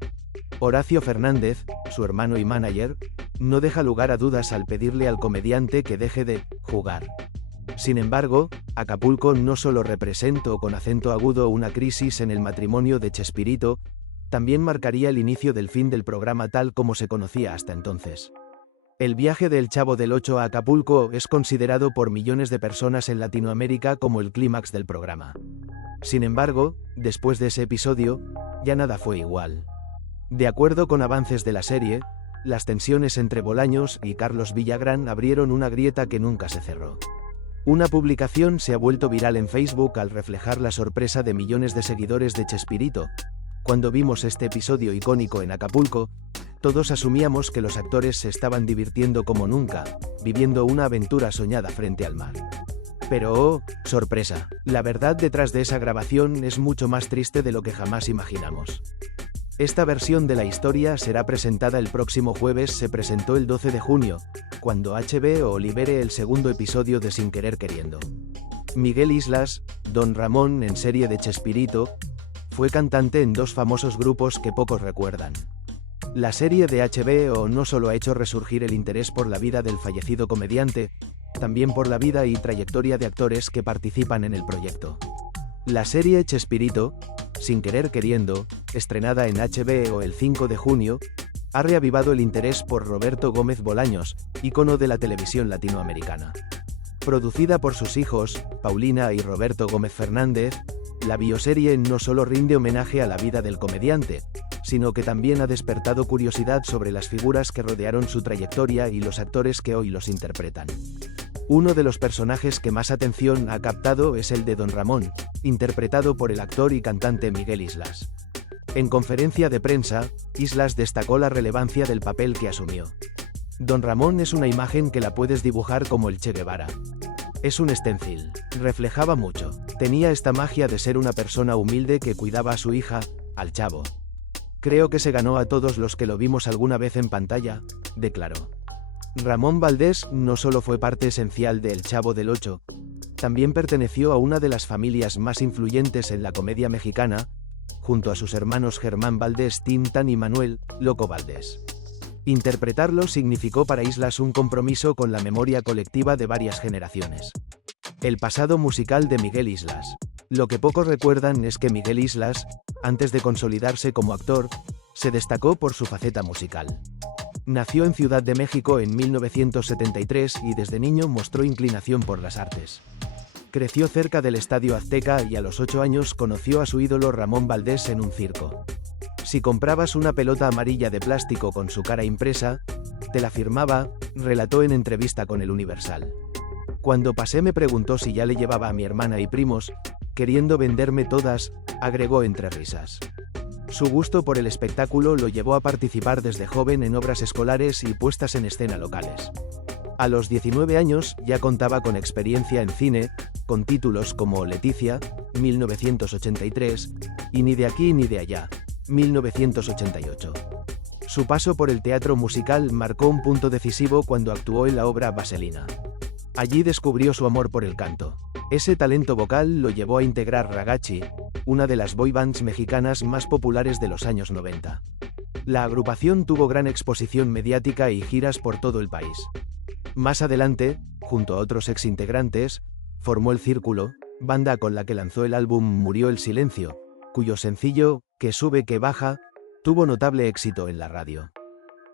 Horacio Fernández, su hermano y manager, no deja lugar a dudas al pedirle al comediante que deje de jugar. Sin embargo, Acapulco no solo representó con acento agudo una crisis en el matrimonio de Chespirito, también marcaría el inicio del fin del programa tal como se conocía hasta entonces. El viaje del Chavo del Ocho a Acapulco es considerado por millones de personas en Latinoamérica como el clímax del programa. Sin embargo, después de ese episodio, ya nada fue igual. De acuerdo con avances de la serie, las tensiones entre Bolaños y Carlos Villagrán abrieron una grieta que nunca se cerró. Una publicación se ha vuelto viral en Facebook al reflejar la sorpresa de millones de seguidores de Chespirito. Cuando vimos este episodio icónico en Acapulco, todos asumíamos que los actores se estaban divirtiendo como nunca, viviendo una aventura soñada frente al mar. Pero ¡oh, sorpresa! La verdad detrás de esa grabación es mucho más triste de lo que jamás imaginamos. Esta versión de la historia será presentada el próximo jueves. Se presentó el 12 de junio, cuando HBO libere el segundo episodio de Sin Querer Queriendo. Miguel Islas, Don Ramón en serie de Chespirito, fue cantante en dos famosos grupos que pocos recuerdan. La serie de HBO no solo ha hecho resurgir el interés por la vida del fallecido comediante, también por la vida y trayectoria de actores que participan en el proyecto. La serie Chespirito, Sin Querer Queriendo, estrenada en HBO el 5 de junio, ha reavivado el interés por Roberto Gómez Bolaños, ícono de la televisión latinoamericana. Producida por sus hijos, Paulina y Roberto Gómez Fernández, la bioserie no solo rinde homenaje a la vida del comediante, sino que también ha despertado curiosidad sobre las figuras que rodearon su trayectoria y los actores que hoy los interpretan. Uno de los personajes que más atención ha captado es el de Don Ramón, interpretado por el actor y cantante Miguel Islas. En conferencia de prensa, Islas destacó la relevancia del papel que asumió. Don Ramón es una imagen que la puedes dibujar como el Che Guevara. Es un stencil, reflejaba mucho, tenía esta magia de ser una persona humilde que cuidaba a su hija, al Chavo. Creo que se ganó a todos los que lo vimos alguna vez en pantalla, declaró. Ramón Valdés no solo fue parte esencial de El Chavo del Ocho, también perteneció a una de las familias más influyentes en la comedia mexicana, junto a sus hermanos Germán Valdés Tintán y Manuel Loco Valdés. Interpretarlo significó para Islas un compromiso con la memoria colectiva de varias generaciones. El pasado musical de Miguel Islas. Lo que pocos recuerdan es que Miguel Islas, antes de consolidarse como actor, se destacó por su faceta musical. Nació en Ciudad de México en 1973 y desde niño mostró inclinación por las artes. Creció cerca del Estadio Azteca y a los 8 años conoció a su ídolo Ramón Valdés en un circo. Si comprabas una pelota amarilla de plástico con su cara impresa, te la firmaba, relató en entrevista con El Universal. Cuando pasé me preguntó si ya le llevaba a mi hermana y primos, queriendo venderme todas, agregó entre risas. Su gusto por el espectáculo lo llevó a participar desde joven en obras escolares y puestas en escena locales. A los 19 años ya contaba con experiencia en cine, con títulos como Leticia, 1983, y Ni de aquí ni de allá, 1988. Su paso por el teatro musical marcó un punto decisivo cuando actuó en la obra Vaselina. Allí descubrió su amor por el canto. Ese talento vocal lo llevó a integrar Ragazzi, una de las boy bands mexicanas más populares de los años 90. La agrupación tuvo gran exposición mediática y giras por todo el país. Más adelante, junto a otros exintegrantes, formó El Círculo, banda con la que lanzó el álbum Murió el Silencio, cuyo sencillo, Que sube que baja, tuvo notable éxito en la radio.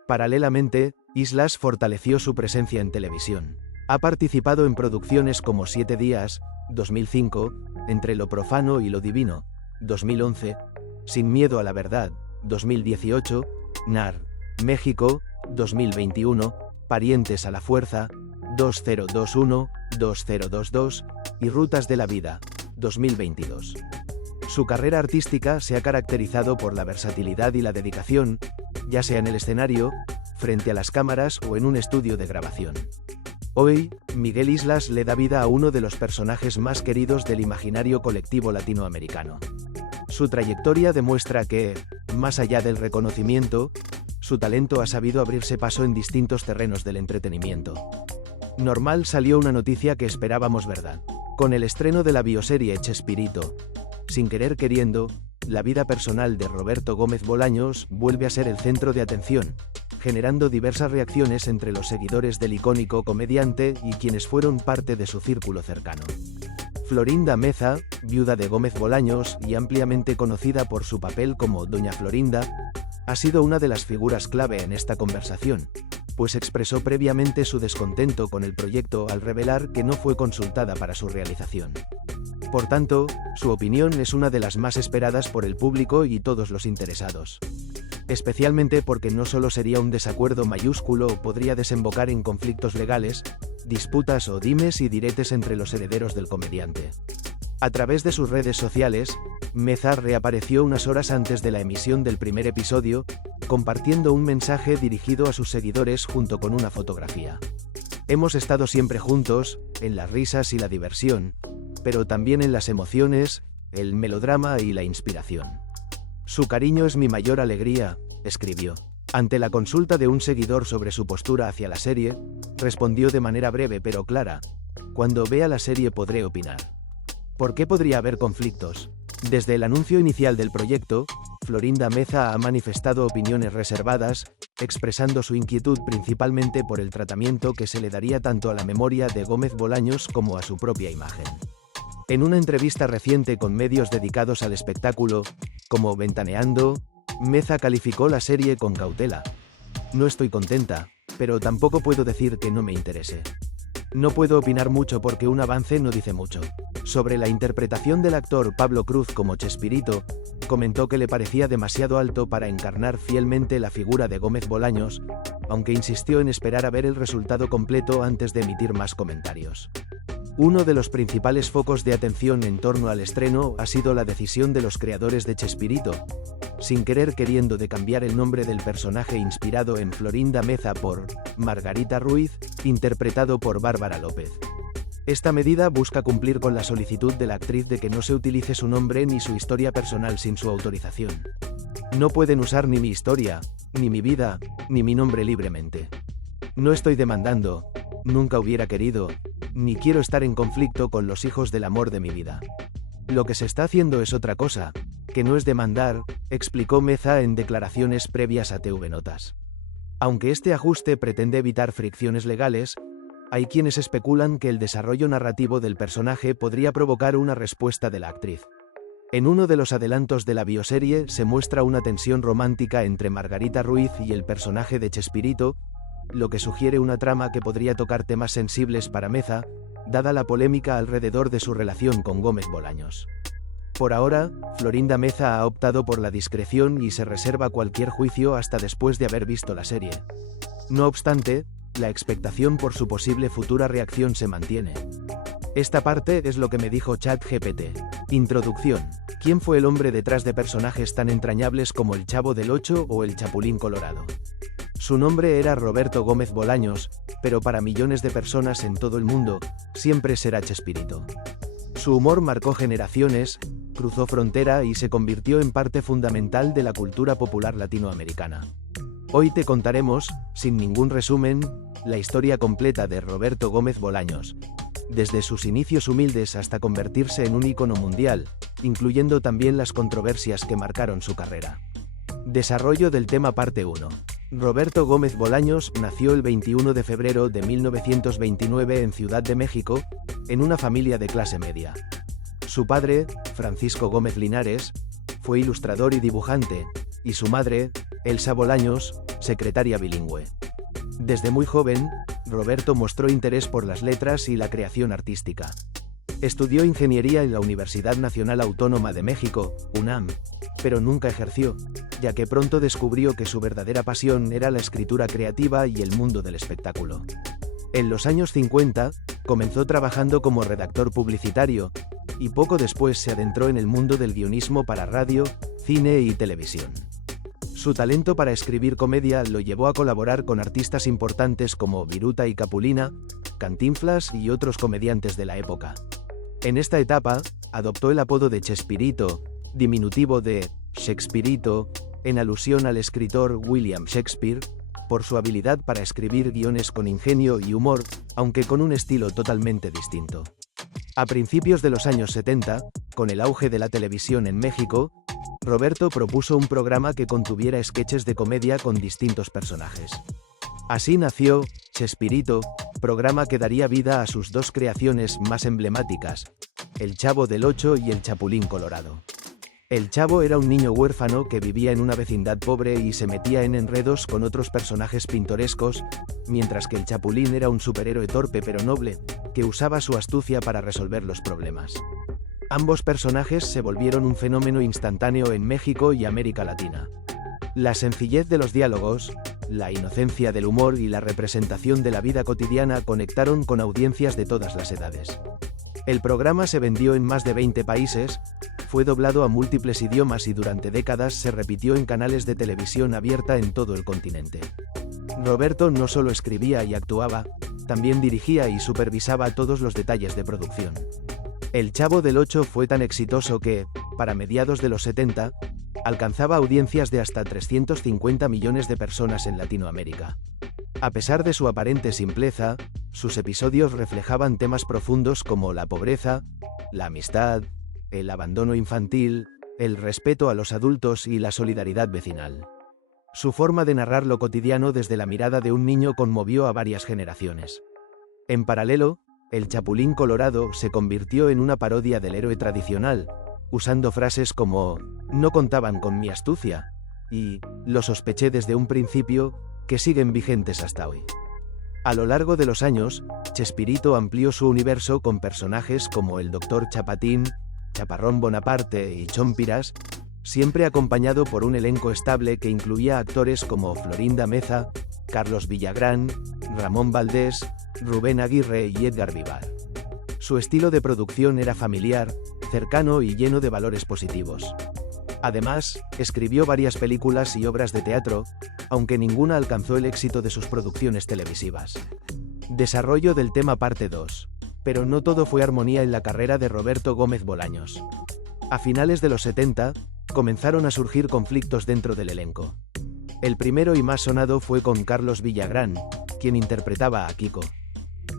Paralelamente, Islas fortaleció su presencia en televisión. Ha participado en producciones como 7 días, 2005, Entre lo profano y lo divino, 2011, Sin miedo a la verdad, 2018, NAR, México, 2021, Parientes a la fuerza, 2021, 2022, y Rutas de la vida, 2022. Su carrera artística se ha caracterizado por la versatilidad y la dedicación, ya sea en el escenario, frente a las cámaras o en un estudio de grabación. Hoy, Miguel Islas le da vida a uno de los personajes más queridos del imaginario colectivo latinoamericano. Su trayectoria demuestra que, más allá del reconocimiento, su talento ha sabido abrirse paso en distintos terrenos del entretenimiento. Normal salió una noticia que esperábamos verdad. Con el estreno de la bioserie Chespirito, sin querer queriendo, la vida personal de Roberto Gómez Bolaños vuelve a ser el centro de atención, generando diversas reacciones entre los seguidores del icónico comediante y quienes fueron parte de su círculo cercano. Florinda Meza, viuda de Gómez Bolaños y ampliamente conocida por su papel como Doña Florinda, ha sido una de las figuras clave en esta conversación, pues expresó previamente su descontento con el proyecto al revelar que no fue consultada para su realización. Por tanto, su opinión es una de las más esperadas por el público y todos los interesados. Especialmente porque no solo sería un desacuerdo mayúsculo o podría desembocar en conflictos legales, disputas o dimes y diretes entre los herederos del comediante. A través de sus redes sociales, Meza reapareció unas horas antes de la emisión del primer episodio, compartiendo un mensaje dirigido a sus seguidores junto con una fotografía. Hemos estado siempre juntos, en las risas y la diversión, pero también en las emociones, el melodrama y la inspiración. Su cariño es mi mayor alegría, escribió. Ante la consulta de un seguidor sobre su postura hacia la serie, respondió de manera breve pero clara: cuando vea la serie podré opinar. ¿Por qué podría haber conflictos? Desde el anuncio inicial del proyecto, Florinda Meza ha manifestado opiniones reservadas, expresando su inquietud principalmente por el tratamiento que se le daría tanto a la memoria de Gómez Bolaños como a su propia imagen. En una entrevista reciente con medios dedicados al espectáculo, como Ventaneando, Meza calificó la serie con cautela. No estoy contenta, pero tampoco puedo decir que no me interese. No puedo opinar mucho porque un avance no dice mucho. Sobre la interpretación del actor Pablo Cruz como Chespirito, comentó que le parecía demasiado alto para encarnar fielmente la figura de Gómez Bolaños, aunque insistió en esperar a ver el resultado completo antes de emitir más comentarios. Uno de los principales focos de atención en torno al estreno ha sido la decisión de los creadores de Chespirito, sin querer queriendo, de cambiar el nombre del personaje inspirado en Florinda Meza por Margarita Ruiz, interpretado por Bárbara López. Esta medida busca cumplir con la solicitud de la actriz de que no se utilice su nombre ni su historia personal sin su autorización. No pueden usar ni mi historia, ni mi vida, ni mi nombre libremente. No estoy demandando, nunca hubiera querido, ni quiero estar en conflicto con los hijos del amor de mi vida. Lo que se está haciendo es otra cosa, que no es demandar, explicó Meza en declaraciones previas a TV Notas. Aunque este ajuste pretende evitar fricciones legales, hay quienes especulan que el desarrollo narrativo del personaje podría provocar una respuesta de la actriz. En uno de los adelantos de la bioserie se muestra una tensión romántica entre Margarita Ruiz y el personaje de Chespirito, lo que sugiere una trama que podría tocar temas sensibles para Meza, dada la polémica alrededor de su relación con Gómez Bolaños. Por ahora, Florinda Meza ha optado por la discreción y se reserva cualquier juicio hasta después de haber visto la serie. No obstante, la expectación por su posible futura reacción se mantiene. Esta parte es lo que me dijo ChatGPT. Introducción. ¿Quién fue el hombre detrás de personajes tan entrañables como el Chavo del Ocho o el Chapulín Colorado? Su nombre era Roberto Gómez Bolaños, pero para millones de personas en todo el mundo, siempre será Chespirito. Su humor marcó generaciones, cruzó frontera y se convirtió en parte fundamental de la cultura popular latinoamericana. Hoy te contaremos, sin ningún resumen, la historia completa de Roberto Gómez Bolaños, desde sus inicios humildes hasta convertirse en un ícono mundial, incluyendo también las controversias que marcaron su carrera. Desarrollo del tema parte 1. Roberto Gómez Bolaños nació el 21 de febrero de 1929 en Ciudad de México, en una familia de clase media. Su padre, Francisco Gómez Linares, fue ilustrador y dibujante, y su madre, Elsa Bolaños, secretaria bilingüe. Desde muy joven, Roberto mostró interés por las letras y la creación artística. Estudió ingeniería en la Universidad Nacional Autónoma de México, UNAM, pero nunca ejerció, ya que pronto descubrió que su verdadera pasión era la escritura creativa y el mundo del espectáculo. En los años 50, comenzó trabajando como redactor publicitario, y poco después se adentró en el mundo del guionismo para radio, cine y televisión. Su talento para escribir comedia lo llevó a colaborar con artistas importantes como Viruta y Capulina, Cantinflas y otros comediantes de la época. En esta etapa, adoptó el apodo de Chespirito, diminutivo de Shakespearito, en alusión al escritor William Shakespeare, por su habilidad para escribir guiones con ingenio y humor, aunque con un estilo totalmente distinto. A principios de los años 70, con el auge de la televisión en México, Roberto propuso un programa que contuviera sketches de comedia con distintos personajes. Así nació Chespirito, programa que daría vida a sus dos creaciones más emblemáticas, El Chavo del Ocho y El Chapulín Colorado. El Chavo era un niño huérfano que vivía en una vecindad pobre y se metía en enredos con otros personajes pintorescos, mientras que el Chapulín era un superhéroe torpe pero noble, que usaba su astucia para resolver los problemas. Ambos personajes se volvieron un fenómeno instantáneo en México y América Latina. La sencillez de los diálogos, la inocencia del humor y la representación de la vida cotidiana conectaron con audiencias de todas las edades. El programa se vendió en más de 20 países, fue doblado a múltiples idiomas y durante décadas se repitió en canales de televisión abierta en todo el continente. Roberto no solo escribía y actuaba, también dirigía y supervisaba todos los detalles de producción. El Chavo del Ocho fue tan exitoso que, para mediados de los 70, alcanzaba audiencias de hasta 350 millones de personas en Latinoamérica. A pesar de su aparente simpleza, sus episodios reflejaban temas profundos como la pobreza, la amistad, el abandono infantil, el respeto a los adultos y la solidaridad vecinal. Su forma de narrar lo cotidiano desde la mirada de un niño conmovió a varias generaciones. En paralelo, El Chapulín Colorado se convirtió en una parodia del héroe tradicional, usando frases como «no contaban con mi astucia» y «lo sospeché desde un principio», que siguen vigentes hasta hoy. A lo largo de los años, Chespirito amplió su universo con personajes como el Dr. Chapatín, Chaparrón Bonaparte y Chompiras, siempre acompañado por un elenco estable que incluía actores como Florinda Meza, Carlos Villagrán, Ramón Valdés, Rubén Aguirre y Edgar Vivar. Su estilo de producción era familiar, cercano y lleno de valores positivos. Además, escribió varias películas y obras de teatro, aunque ninguna alcanzó el éxito de sus producciones televisivas. Desarrollo del tema parte 2. Pero no todo fue armonía en la carrera de Roberto Gómez Bolaños. A finales de los 70, comenzaron a surgir conflictos dentro del elenco. El primero y más sonado fue con Carlos Villagrán, quien interpretaba a Kiko.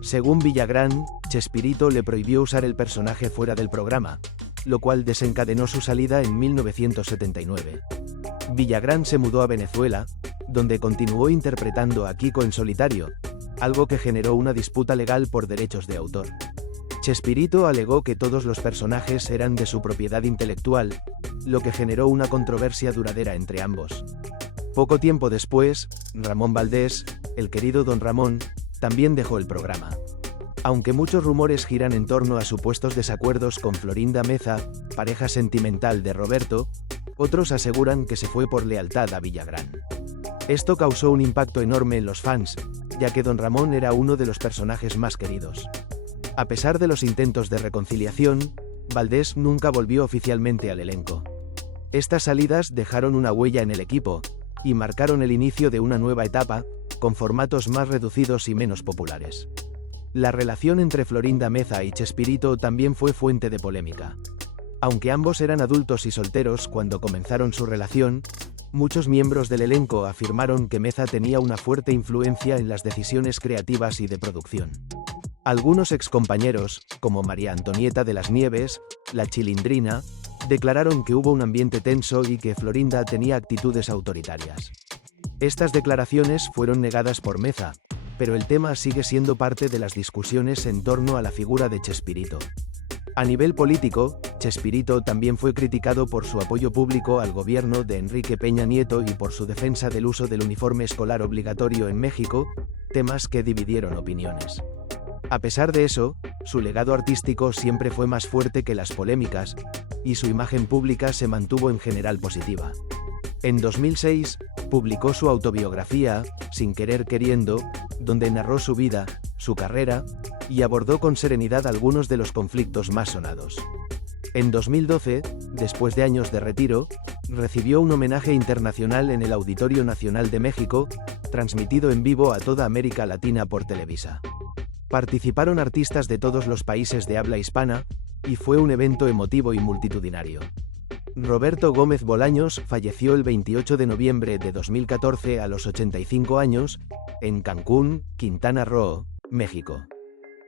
Según Villagrán, Chespirito le prohibió usar el personaje fuera del programa, lo cual desencadenó su salida en 1979. Villagrán se mudó a Venezuela, donde continuó interpretando a Kiko en solitario, algo que generó una disputa legal por derechos de autor. Chespirito alegó que todos los personajes eran de su propiedad intelectual, lo que generó una controversia duradera entre ambos. Poco tiempo después, Ramón Valdés, el querido Don Ramón, también dejó el programa. Aunque muchos rumores giran en torno a supuestos desacuerdos con Florinda Meza, pareja sentimental de Roberto, otros aseguran que se fue por lealtad a Villagrán. Esto causó un impacto enorme en los fans, ya que Don Ramón era uno de los personajes más queridos. A pesar de los intentos de reconciliación, Valdés nunca volvió oficialmente al elenco. Estas salidas dejaron una huella en el equipo, y marcaron el inicio de una nueva etapa, con formatos más reducidos y menos populares. La relación entre Florinda Meza y Chespirito también fue fuente de polémica. Aunque ambos eran adultos y solteros cuando comenzaron su relación, muchos miembros del elenco afirmaron que Meza tenía una fuerte influencia en las decisiones creativas y de producción. Algunos excompañeros, como María Antonieta de las Nieves, la Chilindrina, declararon que hubo un ambiente tenso y que Florinda tenía actitudes autoritarias. Estas declaraciones fueron negadas por Meza, pero el tema sigue siendo parte de las discusiones en torno a la figura de Chespirito. A nivel político, Chespirito también fue criticado por su apoyo público al gobierno de Enrique Peña Nieto y por su defensa del uso del uniforme escolar obligatorio en México, temas que dividieron opiniones. A pesar de eso, su legado artístico siempre fue más fuerte que las polémicas, y su imagen pública se mantuvo en general positiva. En 2006, publicó su autobiografía, Sin querer queriendo, donde narró su vida, su carrera, y abordó con serenidad algunos de los conflictos más sonados. En 2012, después de años de retiro, recibió un homenaje internacional en el Auditorio Nacional de México, transmitido en vivo a toda América Latina por Televisa. Participaron artistas de todos los países de habla hispana, y fue un evento emotivo y multitudinario. Roberto Gómez Bolaños falleció el 28 de noviembre de 2014 a los 85 años, en Cancún, Quintana Roo, México.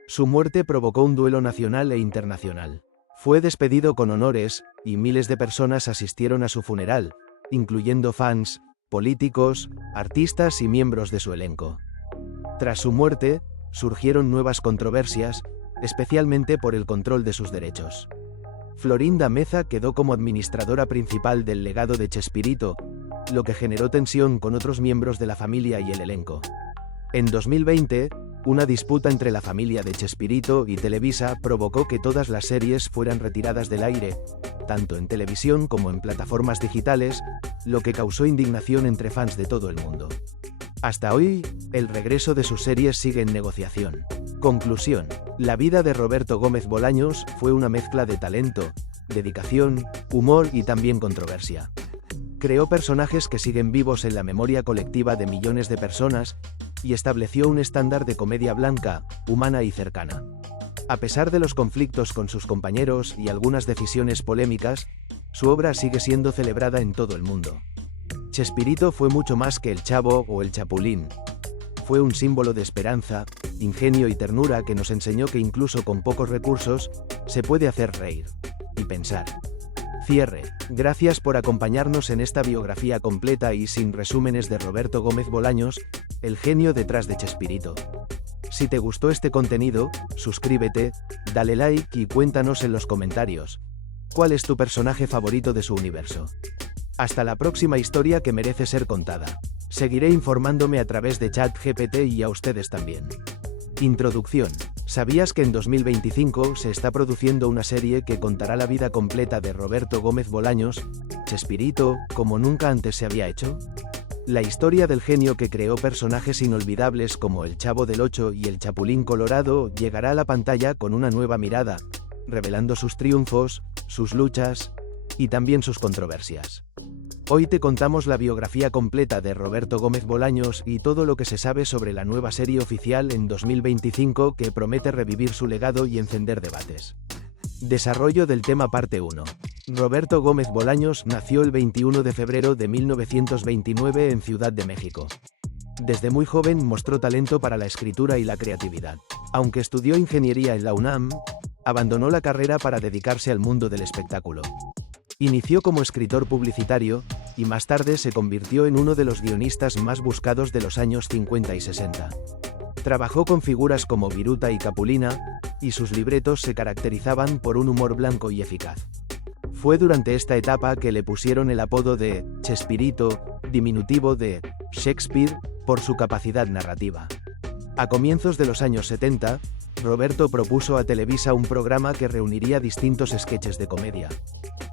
Su muerte provocó un duelo nacional e internacional. Fue despedido con honores, y miles de personas asistieron a su funeral, incluyendo fans, políticos, artistas y miembros de su elenco. Tras su muerte, surgieron nuevas controversias, especialmente por el control de sus derechos. Florinda Meza quedó como administradora principal del legado de Chespirito, lo que generó tensión con otros miembros de la familia y el elenco. En 2020, una disputa entre la familia de Chespirito y Televisa provocó que todas las series fueran retiradas del aire, tanto en televisión como en plataformas digitales, lo que causó indignación entre fans de todo el mundo. Hasta hoy, el regreso de sus series sigue en negociación. Conclusión: la vida de Roberto Gómez Bolaños fue una mezcla de talento, dedicación, humor y también controversia. Creó personajes que siguen vivos en la memoria colectiva de millones de personas, y estableció un estándar de comedia blanca, humana y cercana. A pesar de los conflictos con sus compañeros y algunas decisiones polémicas, su obra sigue siendo celebrada en todo el mundo. Chespirito fue mucho más que el Chavo o el Chapulín. Fue un símbolo de esperanza, ingenio y ternura que nos enseñó que incluso con pocos recursos, se puede hacer reír y pensar. Cierre. Gracias por acompañarnos en esta biografía completa y sin resúmenes de Roberto Gómez Bolaños, el genio detrás de Chespirito. Si te gustó este contenido, suscríbete, dale like y cuéntanos en los comentarios ¿cuál es tu personaje favorito de su universo? Hasta la próxima historia que merece ser contada. Seguiré informándome a través de ChatGPT y a ustedes también. Introducción. ¿Sabías que en 2025 se está produciendo una serie que contará la vida completa de Roberto Gómez Bolaños, Chespirito, como nunca antes se había hecho? La historia del genio que creó personajes inolvidables como el Chavo del Ocho y el Chapulín Colorado llegará a la pantalla con una nueva mirada, revelando sus triunfos, sus luchas y también sus controversias. Hoy te contamos la biografía completa de Roberto Gómez Bolaños y todo lo que se sabe sobre la nueva serie oficial en 2025 que promete revivir su legado y encender debates. Desarrollo del tema parte 1. Roberto Gómez Bolaños nació el 21 de febrero de 1929 en Ciudad de México. Desde muy joven mostró talento para la escritura y la creatividad. Aunque estudió ingeniería en la UNAM, abandonó la carrera para dedicarse al mundo del espectáculo. Inició como escritor publicitario, y más tarde se convirtió en uno de los guionistas más buscados de los años 50 y 60. Trabajó con figuras como Viruta y Capulina, y sus libretos se caracterizaban por un humor blanco y eficaz. Fue durante esta etapa que le pusieron el apodo de Chespirito, diminutivo de Shakespeare, por su capacidad narrativa. A comienzos de los años 70, Roberto propuso a Televisa un programa que reuniría distintos sketches de comedia.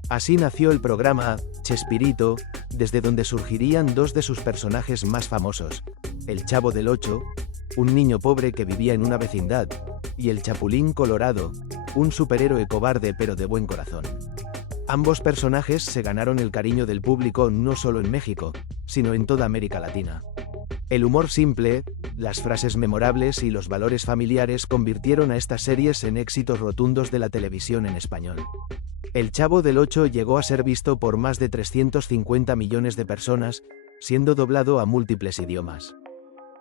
Así nació el programa Chespirito, desde donde surgirían dos de sus personajes más famosos, el Chavo del Ocho, un niño pobre que vivía en una vecindad, y el Chapulín Colorado, un superhéroe cobarde pero de buen corazón. Ambos personajes se ganaron el cariño del público no solo en México, sino en toda América Latina. El humor simple, las frases memorables y los valores familiares convirtieron a estas series en éxitos rotundos de la televisión en español. El Chavo del Ocho llegó a ser visto por más de 350 millones de personas, siendo doblado a múltiples idiomas.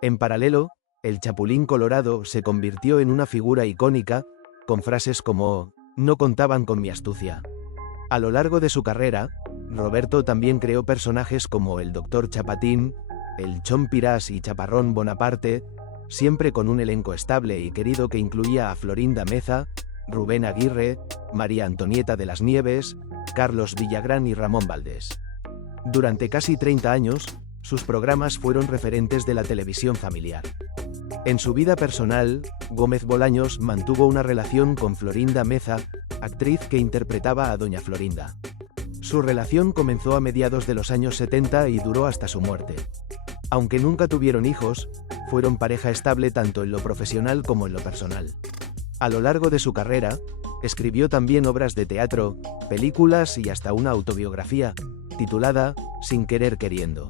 En paralelo, el Chapulín Colorado se convirtió en una figura icónica, con frases como «No contaban con mi astucia». A lo largo de su carrera, Roberto también creó personajes como el Dr. Chapatín, el Chompiras y Chaparrón Bonaparte, siempre con un elenco estable y querido que incluía a Florinda Meza, Rubén Aguirre, María Antonieta de las Nieves, Carlos Villagrán y Ramón Valdés. Durante casi 30 años, sus programas fueron referentes de la televisión familiar. En su vida personal, Gómez Bolaños mantuvo una relación con Florinda Meza, actriz que interpretaba a Doña Florinda. Su relación comenzó a mediados de los años 70 y duró hasta su muerte. Aunque nunca tuvieron hijos, fueron pareja estable tanto en lo profesional como en lo personal. A lo largo de su carrera, escribió también obras de teatro, películas y hasta una autobiografía, titulada Sin querer queriendo.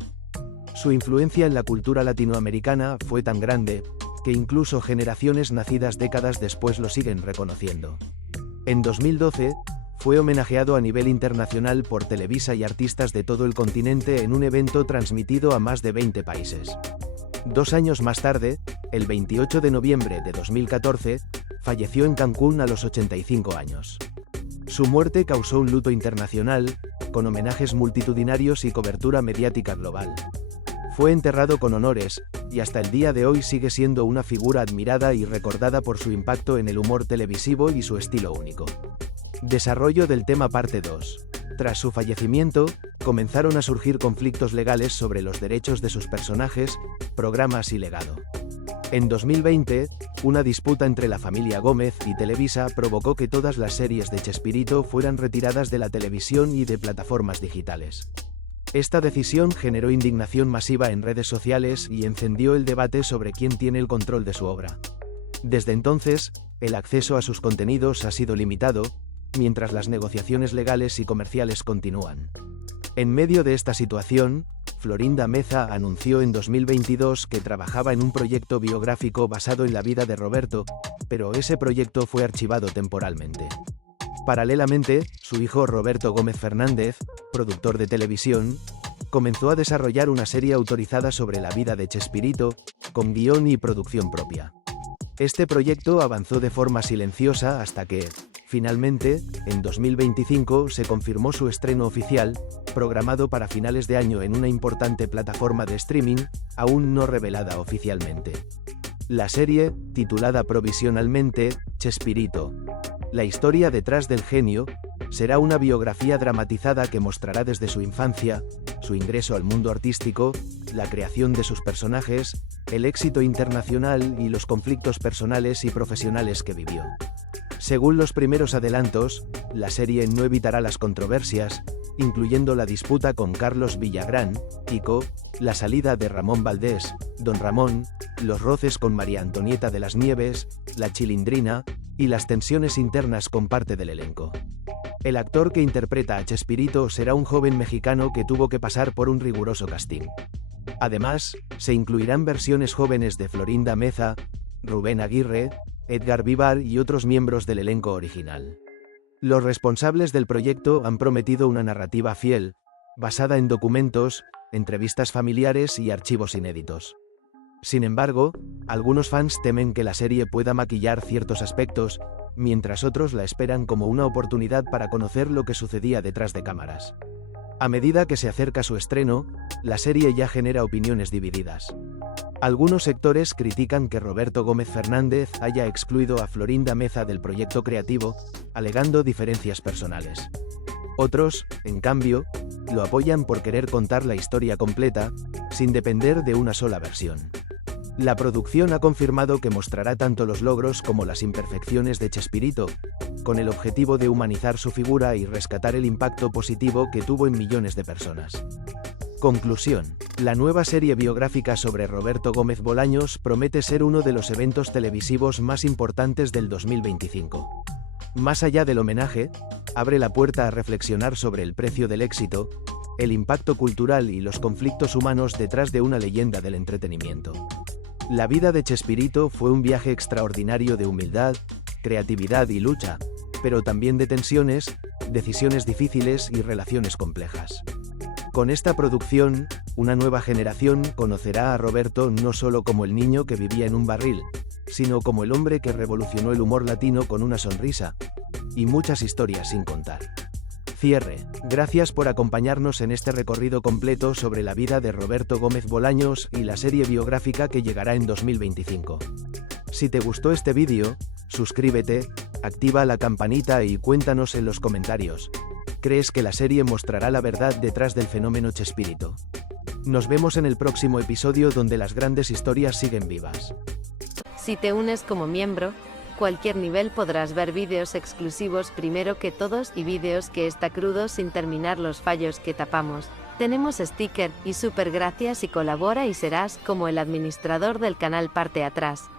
Su influencia en la cultura latinoamericana fue tan grande, que incluso generaciones nacidas décadas después lo siguen reconociendo. En 2012, Fue homenajeado a nivel internacional por Televisa y artistas de todo el continente en un evento transmitido a más de 20 países. 2 años más tarde, el 28 de noviembre de 2014, falleció en Cancún a los 85 años. Su muerte causó un luto internacional, con homenajes multitudinarios y cobertura mediática global. Fue enterrado con honores, y hasta el día de hoy sigue siendo una figura admirada y recordada por su impacto en el humor televisivo y su estilo único. Desarrollo del tema parte 2. Tras su fallecimiento, comenzaron a surgir conflictos legales sobre los derechos de sus personajes, programas y legado. En 2020, una disputa entre la familia Gómez y Televisa provocó que todas las series de Chespirito fueran retiradas de la televisión y de plataformas digitales. Esta decisión generó indignación masiva en redes sociales y encendió el debate sobre quién tiene el control de su obra. Desde entonces, el acceso a sus contenidos ha sido limitado, mientras las negociaciones legales y comerciales continúan. En medio de esta situación, Florinda Meza anunció en 2022 que trabajaba en un proyecto biográfico basado en la vida de Roberto, pero ese proyecto fue archivado temporalmente. Paralelamente, su hijo Roberto Gómez Fernández, productor de televisión, comenzó a desarrollar una serie autorizada sobre la vida de Chespirito, con guión y producción propia. Este proyecto avanzó de forma silenciosa hasta que, finalmente, en 2025 se confirmó su estreno oficial, programado para finales de año en una importante plataforma de streaming, aún no revelada oficialmente. La serie, titulada provisionalmente Chespirito, la historia detrás del genio, será una biografía dramatizada que mostrará desde su infancia, su ingreso al mundo artístico, la creación de sus personajes, el éxito internacional y los conflictos personales y profesionales que vivió. Según los primeros adelantos, la serie no evitará las controversias, incluyendo la disputa con Carlos Villagrán, Kiko, la salida de Ramón Valdés, Don Ramón, los roces con María Antonieta de las Nieves, la Chilindrina, y las tensiones internas con parte del elenco. El actor que interpreta a Chespirito será un joven mexicano que tuvo que pasar por un riguroso casting. Además, se incluirán versiones jóvenes de Florinda Meza, Rubén Aguirre, Edgar Vivar y otros miembros del elenco original. Los responsables del proyecto han prometido una narrativa fiel, basada en documentos, entrevistas familiares y archivos inéditos. Sin embargo, algunos fans temen que la serie pueda maquillar ciertos aspectos, mientras otros la esperan como una oportunidad para conocer lo que sucedía detrás de cámaras. A medida que se acerca su estreno, la serie ya genera opiniones divididas. Algunos sectores critican que Roberto Gómez Fernández haya excluido a Florinda Meza del proyecto creativo, alegando diferencias personales. Otros, en cambio, lo apoyan por querer contar la historia completa, sin depender de una sola versión. La producción ha confirmado que mostrará tanto los logros como las imperfecciones de Chespirito, con el objetivo de humanizar su figura y rescatar el impacto positivo que tuvo en millones de personas. Conclusión. La nueva serie biográfica sobre Roberto Gómez Bolaños promete ser uno de los eventos televisivos más importantes del 2025. Más allá del homenaje, abre la puerta a reflexionar sobre el precio del éxito, el impacto cultural y los conflictos humanos detrás de una leyenda del entretenimiento. La vida de Chespirito fue un viaje extraordinario de humildad, creatividad y lucha, pero también de tensiones, decisiones difíciles y relaciones complejas. Con esta producción, una nueva generación conocerá a Roberto no solo como el niño que vivía en un barril, sino como el hombre que revolucionó el humor latino con una sonrisa, y muchas historias sin contar. Cierre. Gracias por acompañarnos en este recorrido completo sobre la vida de Roberto Gómez Bolaños y la serie biográfica que llegará en 2025. Si te gustó este vídeo, suscríbete, activa la campanita y cuéntanos en los comentarios. ¿Crees que la serie mostrará la verdad detrás del fenómeno Chespirito? Nos vemos en el próximo episodio donde las grandes historias siguen vivas. Si te unes como miembro, cualquier nivel podrás ver vídeos exclusivos primero que todos y vídeos que está crudo sin terminar los fallos que tapamos. Tenemos sticker y super gracias y colabora y serás como el administrador del canal parte atrás.